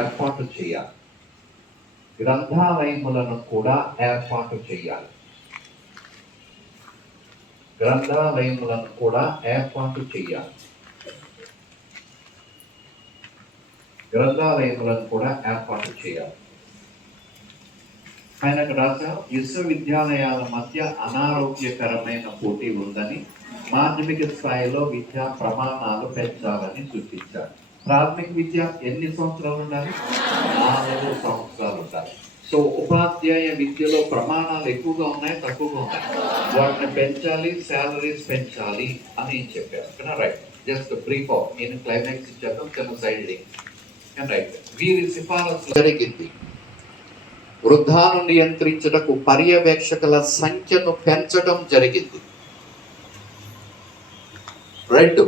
ఏర్పాటు చేయాలి. గ్రంథాలయములను కూడా ఏర్పాటు చేయాలి. గ్రంథాలయములను కూడా ఏర్పాటు చేయాలి. గ్రంథాలయములను కూడా ఏర్పాటు చేయాలి. ఆయనకు రాశారు, విశ్వవిద్యాలయాల మధ్య అనారోగ్యకరమైన పోటీ ఉందని, మాధ్యమిక స్థాయిలో విద్యా ప్రమాణాలు పెంచాలని సూచించారు. ప్రాథమిక విద్య ఎన్ని సంవత్సరాలు ఉండాలి? 4 సంవత్సరాలు ఉండాలి. సో ఉపాధ్యాయ విద్యలో ప్రమాణాలు ఎక్కువగా ఉన్నాయి, తక్కువగా ఉన్నాయి, వాటిని పెంచాలి, శాలరీస్ పెంచాలి అని చెప్పారు. రైట్, జస్ట్ బ్రీఫ్ ఆఫ్ నేను క్లైమాక్స్ ఇచ్చాను, చిన్న సైడ్ లింక్. రైట్, వీరి సిఫారసు జరిగింది. వృద్ధాను నియంత్రించుటకు పర్యవేక్షకుల సంఖ్యను పెంచడం జరిగింది. 2,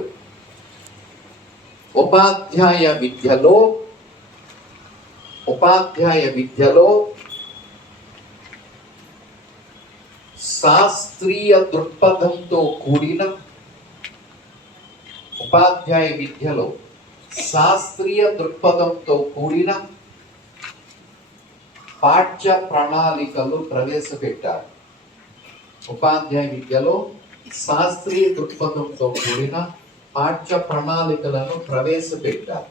ఉపాధ్యాయ విద్యలో శాస్త్రీయ దృక్పథంతో కూడిన పాఠ్య ప్రణాళికలు ప్రవేశపెట్టారు. ఉపాధ్యాయ విద్యలో శాస్త్రీయ దృక్పథంతో కూడిన పాఠ్య ప్రణాళికలను ప్రవేశపెట్టారు.